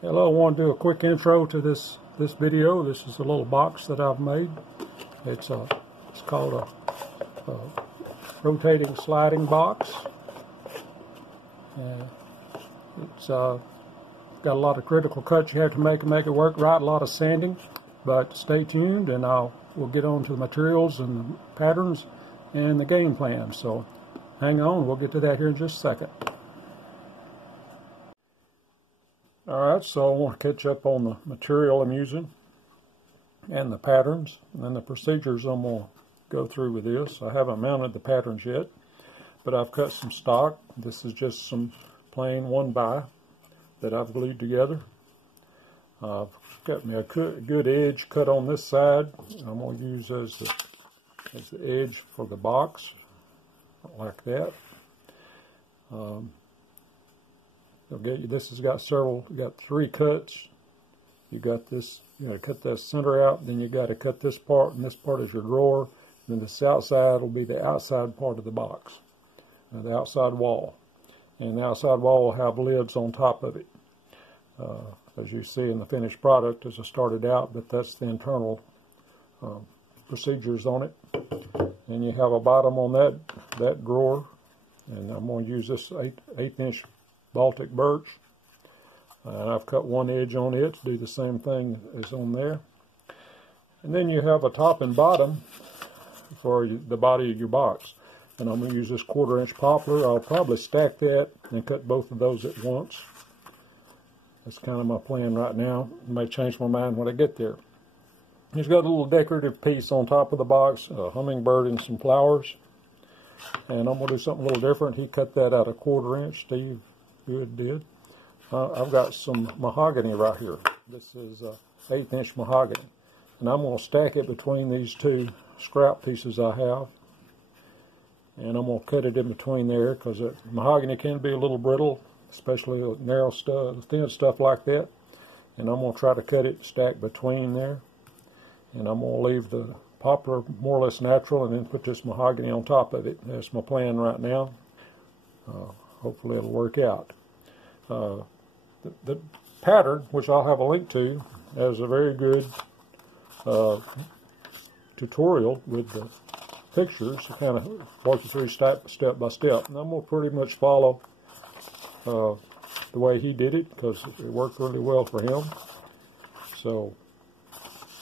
Hello, I want to do a quick intro to this video. This is a little box that I've made. It's called a rotating sliding box. It's got a lot of critical cuts you have to make it work right. A lot of sanding, but stay tuned, and we'll get on to the materials and the patterns and the game plan. So hang on, we'll get to that here in just a second. Alright, so I want to catch up on the material I'm using and the patterns and the procedures I'm going to go through with this. I haven't mounted the patterns yet, but I've cut some stock. This is just some plain 1x that I've glued together. I've got me a good edge cut on this side. I'm going to use as the edge for the box, like that. This has got three cuts. You got this, cut that center out, then you got to cut this part, and this part is your drawer. And then this outside will be the outside part of the box, the outside wall. And the outside wall will have lids on top of it. As you see in the finished product as I started out, but that's the internal procedures on it. And you have a bottom on that drawer, and I'm going to use this 1/8" Baltic birch, and I've cut one edge on it to do the same thing as on there. And then you have a top and bottom for the body of your box, and I'm going to use this 1/4" poplar. I'll probably stack that and cut both of those at once. That's kind of my plan right now. I may change my mind when I get there. He's got a little decorative piece on top of the box, a hummingbird and some flowers, and I'm going to do something a little different. He cut that out 1/4". Steve Good did. I've got some mahogany right here. This is 1/8" mahogany, and I'm going to stack it between these two scrap pieces I have, and I'm going to cut it in between there because mahogany can be a little brittle, especially narrow stuff, thin stuff like that. And I'm going to try to cut it stacked between there, and I'm going to leave the poplar more or less natural, and then put this mahogany on top of it. That's my plan right now. Hopefully it'll work out. The pattern, which I'll have a link to, has a very good tutorial with the pictures to kind of walk you through step by step. And I'm going to pretty much follow the way he did it because it worked really well for him. So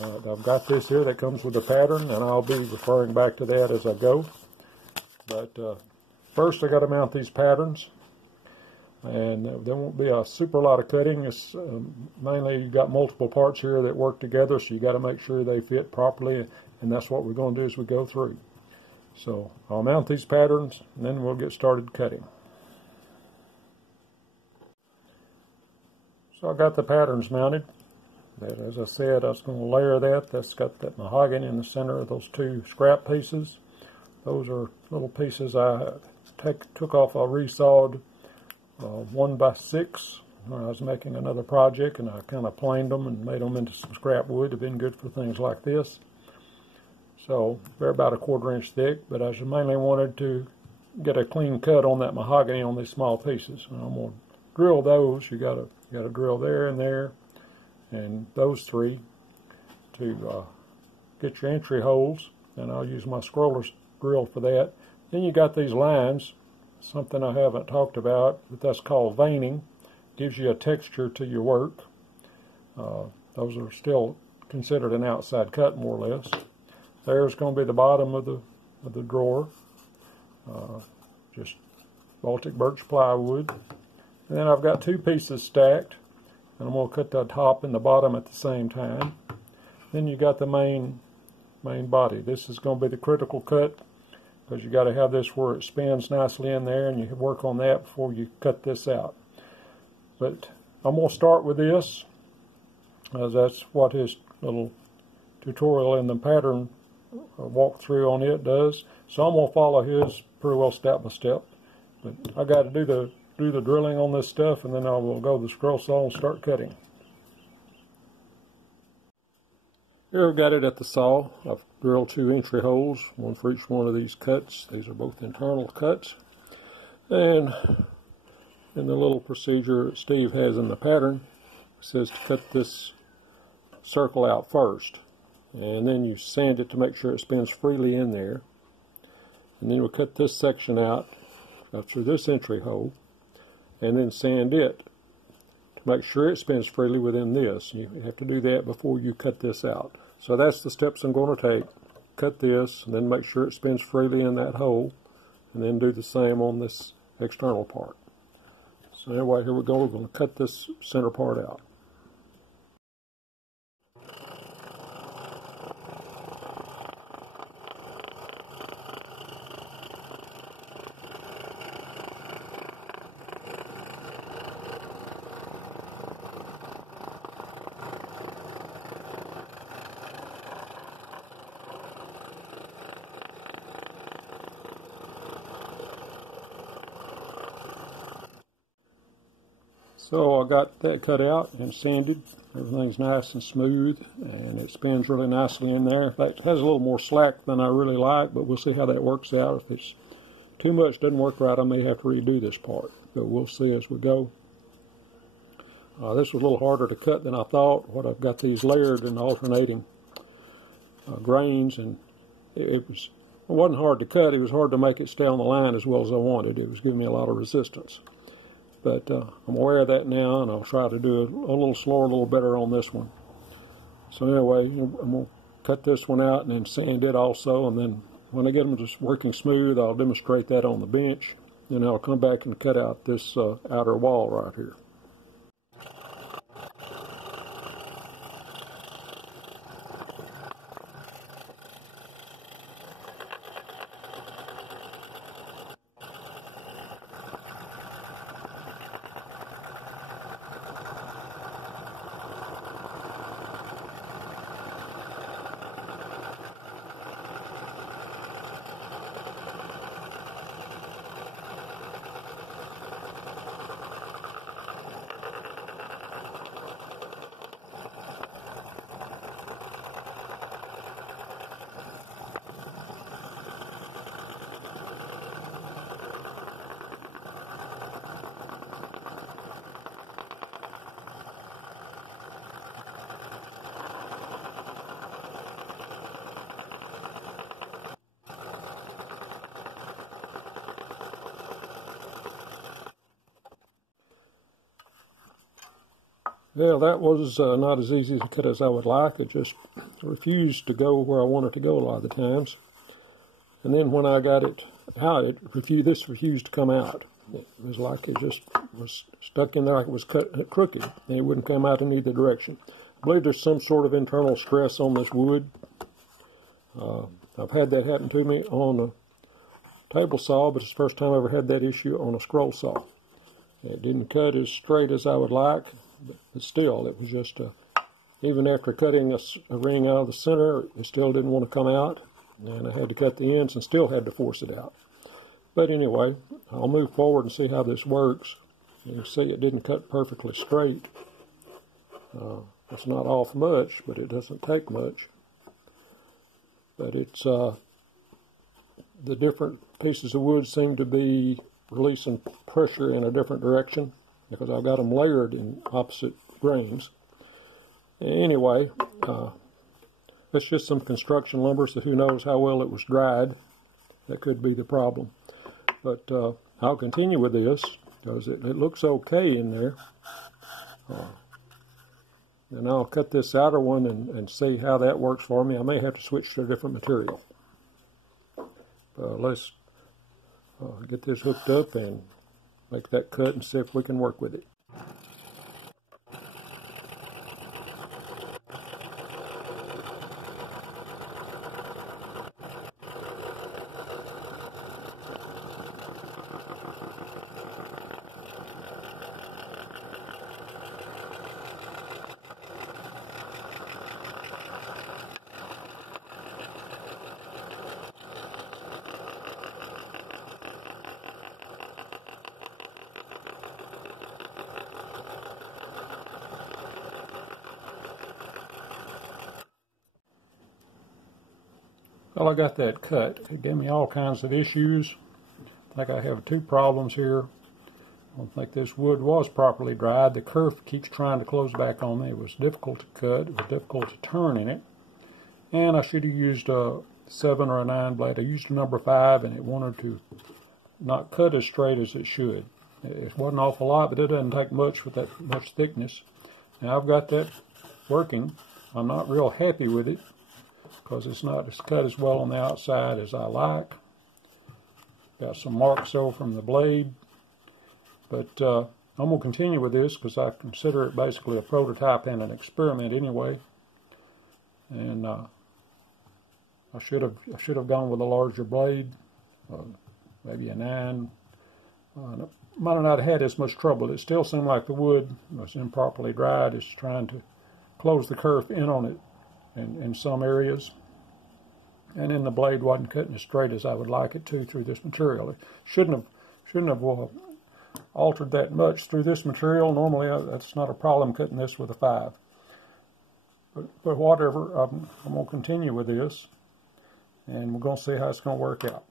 I've got this here that comes with the pattern, and I'll be referring back to that as I go. But first I got to mount these patterns. And there won't be a super lot of cutting. It's mainly you've got multiple parts here that work together, so you got to make sure they fit properly, and that's what we're going to do as we go through. So I'll mount these patterns, and then we'll get started cutting. So I got the patterns mounted. As I said, I was going to layer that. That's got that mahogany in the center of those two scrap pieces. Those are little pieces I took off. I resawed 1x6 when I was making another project, and I kind of planed them and made them into some scrap wood. They've been good for things like this. So they're about 1/4" thick, but I just mainly wanted to get a clean cut on that mahogany on these small pieces. And I'm going to drill those. You got to drill there and there, and those three to get your entry holes. And I'll use my scroller drill for that. Then you got these lines. Something I haven't talked about, but that's called veining. Gives you a texture to your work. Those are still considered an outside cut, more or less. There's going to be the bottom of the drawer. Just Baltic birch plywood. And then I've got two pieces stacked, and I'm going to cut the top and the bottom at the same time. Then you got the main body. This is going to be the critical cut, because you got to have this where it spins nicely in there, and you work on that before you cut this out. But I'm going to start with this, as that's what his little tutorial in the pattern walkthrough on it does. So I'm going to follow his pretty well step by step. But I got to do the drilling on this stuff, and then I will go to the scroll saw and start cutting. Here I've got it at the saw. I've drilled 2 entry holes, one for each one of these cuts. These are both internal cuts. And in the little procedure Steve has in the pattern, says to cut this circle out first, and then you sand it to make sure it spins freely in there, and then we'll cut this section out through this entry hole, and then sand it to make sure it spins freely within this. You have to do that before you cut this out. So that's the steps I'm going to take. Cut this, and then make sure it spins freely in that hole, and then do the same on this external part. So anyway, here we go. We're going to cut this center part out. So I got that cut out and sanded. Everything's nice and smooth, and it spins really nicely in there. In fact, it has a little more slack than I really like, but we'll see how that works out. If it's too much, doesn't work right, I may have to redo this part. But we'll see as we go. This was a little harder to cut than I thought. I've got these layered and alternating grains, and it wasn't hard to cut. It was hard to make it stay on the line as well as I wanted. It was giving me a lot of resistance. But I'm aware of that now, and I'll try to do it a little slower, a little better on this one. So anyway, I'm going to cut this one out and then sand it also, and then when I get them just working smooth, I'll demonstrate that on the bench. Then I'll come back and cut out this outer wall right here. Well, that was not as easy to cut as I would like. It just refused to go where I wanted to go a lot of the times. And then when I got it out, this refused to come out. It was like it just was stuck in there like it was cut crooked, and it wouldn't come out in either direction. I believe there's some sort of internal stress on this wood. I've had that happen to me on a table saw, but it's the first time I ever had that issue on a scroll saw. It didn't cut as straight as I would like, but still, it was just, even after cutting a ring out of the center, it still didn't want to come out, and I had to cut the ends and still had to force it out. But anyway, I'll move forward and see how this works. You can see it didn't cut perfectly straight. It's not off much, but it doesn't take much. But it's, the different pieces of wood seem to be releasing pressure in a different direction because I've got them layered in opposite grains. Anyway, it's just some construction lumber, so who knows how well it was dried. That could be the problem. But I'll continue with this because it looks okay in there. And I'll cut this outer one and see how that works for me. I may have to switch to a different material. Let's get this hooked up and make that cut and see if we can work with it. Well, I got that cut. It gave me all kinds of issues. I think I have two problems here. I don't think this wood was properly dried. The kerf keeps trying to close back on me. It was difficult to cut. It was difficult to turn in it. And I should have used a 7 or a 9 blade. I used a number 5, and it wanted to not cut as straight as it should. It wasn't an awful lot, but it doesn't take much with that much thickness. Now I've got that working. I'm not real happy with it because it's cut as well on the outside as I like. Got some marks though from the blade. But I'm going to continue with this because I consider it basically a prototype and an experiment anyway. And I should have gone with a larger blade, maybe a 9. Might have not had as much trouble. It still seemed like the wood was improperly dried. It's trying to close the kerf in on it in some areas. And then the blade wasn't cutting as straight as I would like it to through this material. It shouldn't have altered that much through this material. Normally that's not a problem cutting this with a 5. But whatever, I'm going to continue with this, and we're going to see how it's going to work out.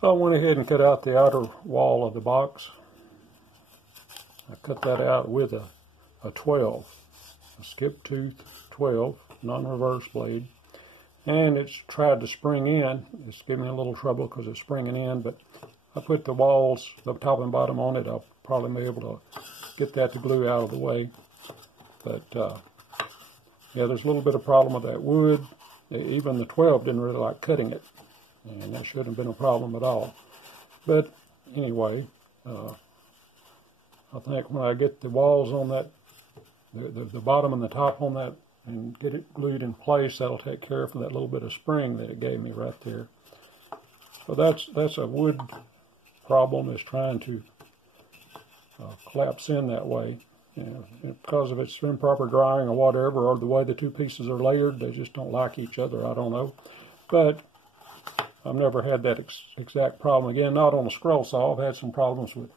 So I went ahead and cut out the outer wall of the box. I cut that out with a 12, a skip tooth 12, non-reverse blade. And it's tried to spring in. It's giving me a little trouble because it's springing in, but I put the walls, the top and bottom on it. I'll probably be able to get that to glue out of the way. But yeah, there's a little bit of problem with that wood. Even the 12 didn't really like cutting it, and that shouldn't have been a problem at all. But anyway, I think when I get the walls on that, the bottom and the top on that, and get it glued in place, that'll take care of that little bit of spring that it gave me right there. So that's a wood problem, is trying to collapse in that way. Because of its improper drying or whatever, or the way the two pieces are layered, they just don't like each other, I don't know. But I've never had that exact problem again, not on a scroll saw. I've had some problems with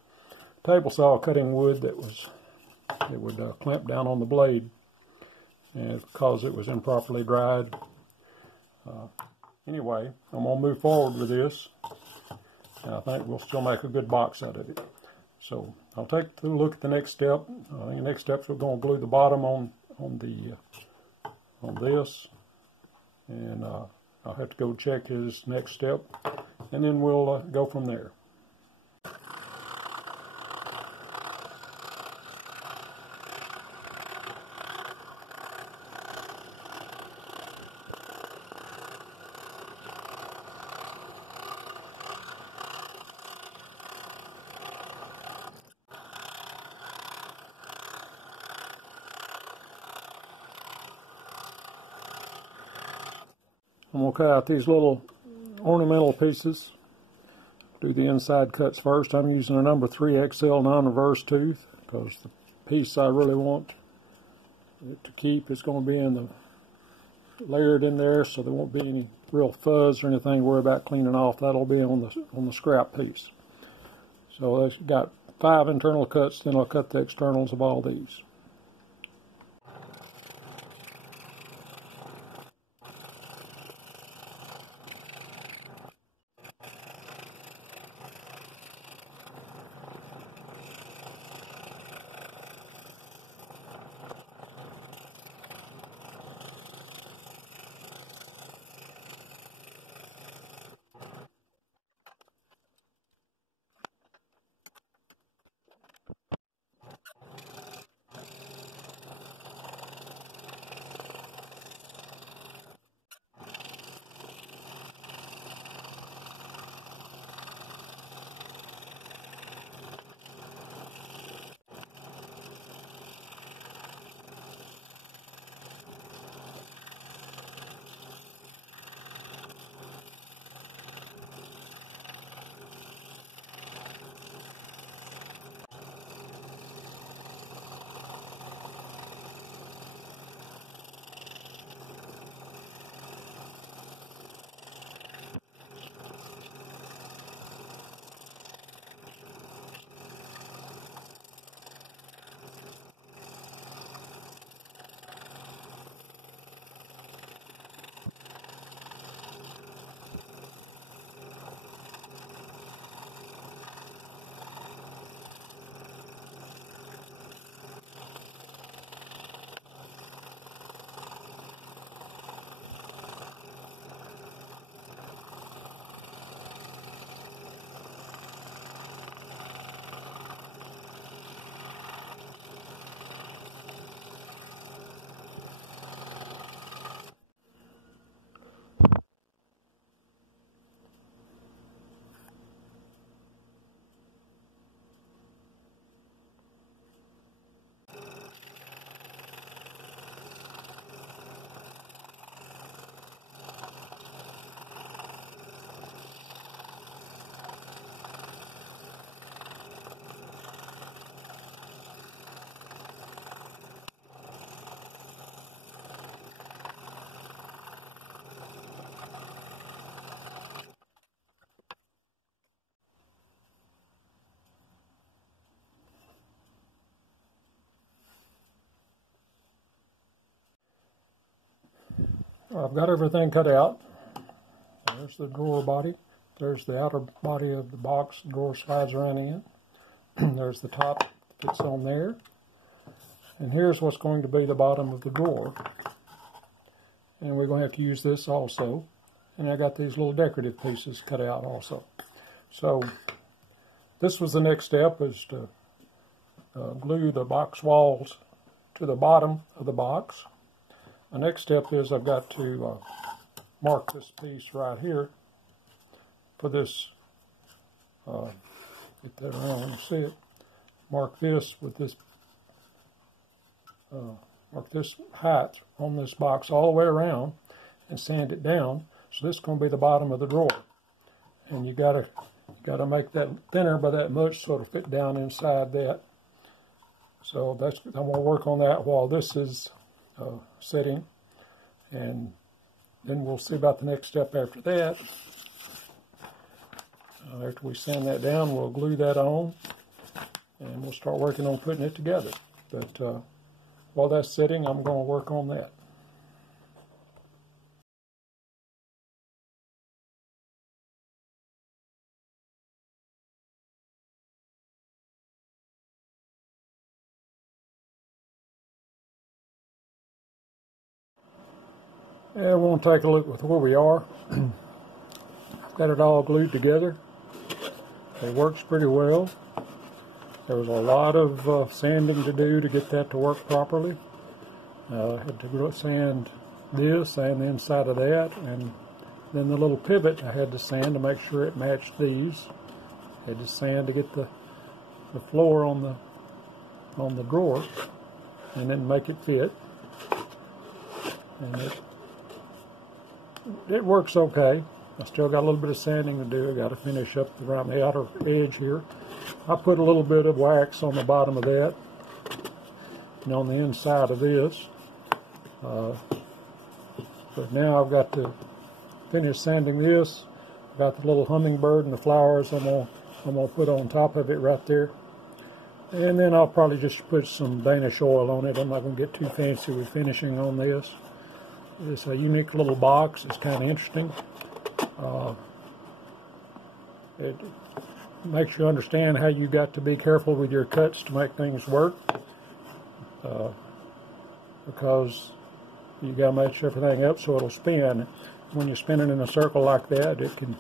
table saw cutting wood that would clamp down on the blade, and because it was improperly dried. Anyway, I'm going to move forward with this, and I think we'll still make a good box out of it. So I'll take a look at the next step. I think the next step is we're going to glue the bottom on this, and I'll have to go check his next step, and then we'll go from there. I'm going to cut out these little ornamental pieces. Do the inside cuts first. I'm using a number 3XL non-reverse tooth because the piece I really want it to keep is going to be layered in there, so there won't be any real fuzz or anything to worry about cleaning off. That'll be on the scrap piece. So I've got 5 internal cuts, then I'll cut the externals of all these. I've got everything cut out. There's the drawer body. There's the outer body of the box the drawer slides around in. There's the top that fits on there. And here's what's going to be the bottom of the drawer. And we're going to have to use this also. And I got these little decorative pieces cut out also. So this was the next step, is to glue the box walls to the bottom of the box. The next step is I've got to mark this piece right here for this, get that around when you see it. Mark this with this, mark this height on this box all the way around and sand it down. So this is going to be the bottom of the drawer. And you gotta make that thinner by that much so it'll fit down inside that. So that's, I'm going to work on that while this is setting, and then we'll see about the next step after that. After we sand that down, we'll glue that on, and we'll start working on putting it together. But while that's setting, I'm going to work on that. Yeah, we're going to take a look with where we are. I've got it all glued together. It works pretty well. There was a lot of sanding to do to get that to work properly. I had to sand this and the inside of that, and then the little pivot I had to sand to make sure it matched these. I had to sand to get the floor on the drawer, and then make it fit. And it works okay. I still got a little bit of sanding to do. I got to finish up around the outer edge here. I put a little bit of wax on the bottom of that and on the inside of this. But now I've got to finish sanding this. I've got the little hummingbird and the flowers I'm gonna put on top of it right there. And then I'll probably just put some Danish oil on it. I'm not going to get too fancy with finishing on this. It's a unique little box. It's kind of interesting. It makes you understand how you got to be careful with your cuts to make things work, because you got to match everything up so it'll spin. When you spin it in a circle like that, it can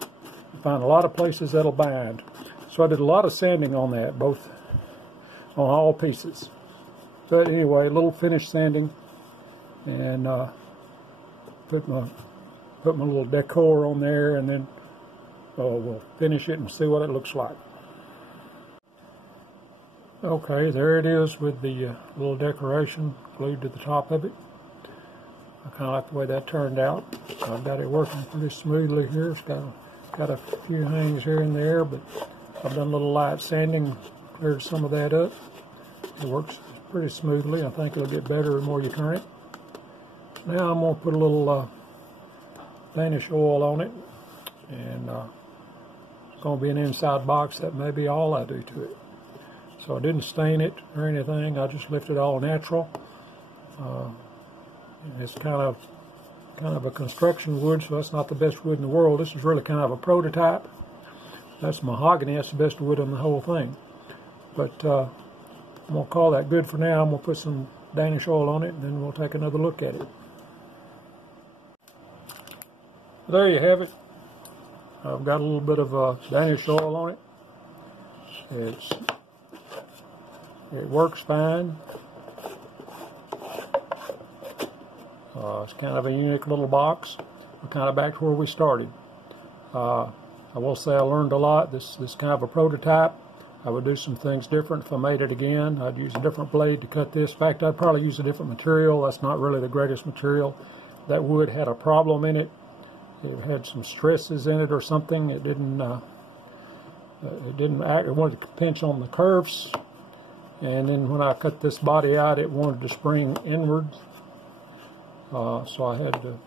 find a lot of places that'll bind. So I did a lot of sanding on that, both on all pieces. But anyway, a little finish sanding, and put my little decor on there, and then we'll finish it and see what it looks like. Okay, there it is with the little decoration glued to the top of it. I kind of like the way that turned out. I've got it working pretty smoothly here. It's got a few hangs here and there, but I've done a little light sanding, cleared some of that up. It works pretty smoothly. I think it'll get better the more you turn it. Now I'm going to put a little Danish oil on it, and it's going to be an inside box. That may be all I do to it. So I didn't stain it or anything. I just left it all natural. It's kind of a construction wood, so that's not the best wood in the world. This is really kind of a prototype. That's mahogany. That's the best wood in the whole thing. But I'm going to call that good for now. I'm going to put some Danish oil on it, and then we'll take another look at it. There you have it. I've got a little bit of Danish oil on it. It works fine. It's kind of a unique little box. We're kind of back to where we started. I will say I learned a lot. This is kind of a prototype. I would do some things different if I made it again. I'd use a different blade to cut this. In fact, I'd probably use a different material. That's not really the greatest material. That wood had a problem in it. It had some stresses in it or something. It didn't act. It wanted to pinch on the kerfs, and then when I cut this body out, it wanted to spring inward. So I had to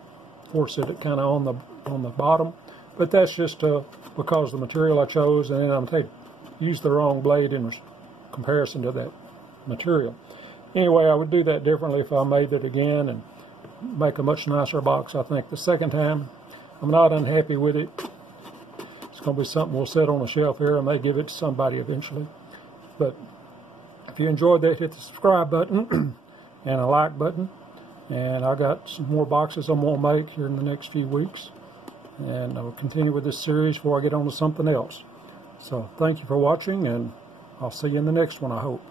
force it kind of on the bottom. But that's just because of the material I chose, and then I'm used the wrong blade in comparison to that material. Anyway, I would do that differently if I made it again, and make a much nicer box, I think, the second time. I'm not unhappy with it. It's going to be something we'll set on a shelf here. I may give it to somebody eventually. But if you enjoyed that, hit the subscribe button and a like button. And I got some more boxes I'm going to make here in the next few weeks. And I will continue with this series before I get on to something else. So thank you for watching, and I'll see you in the next one, I hope.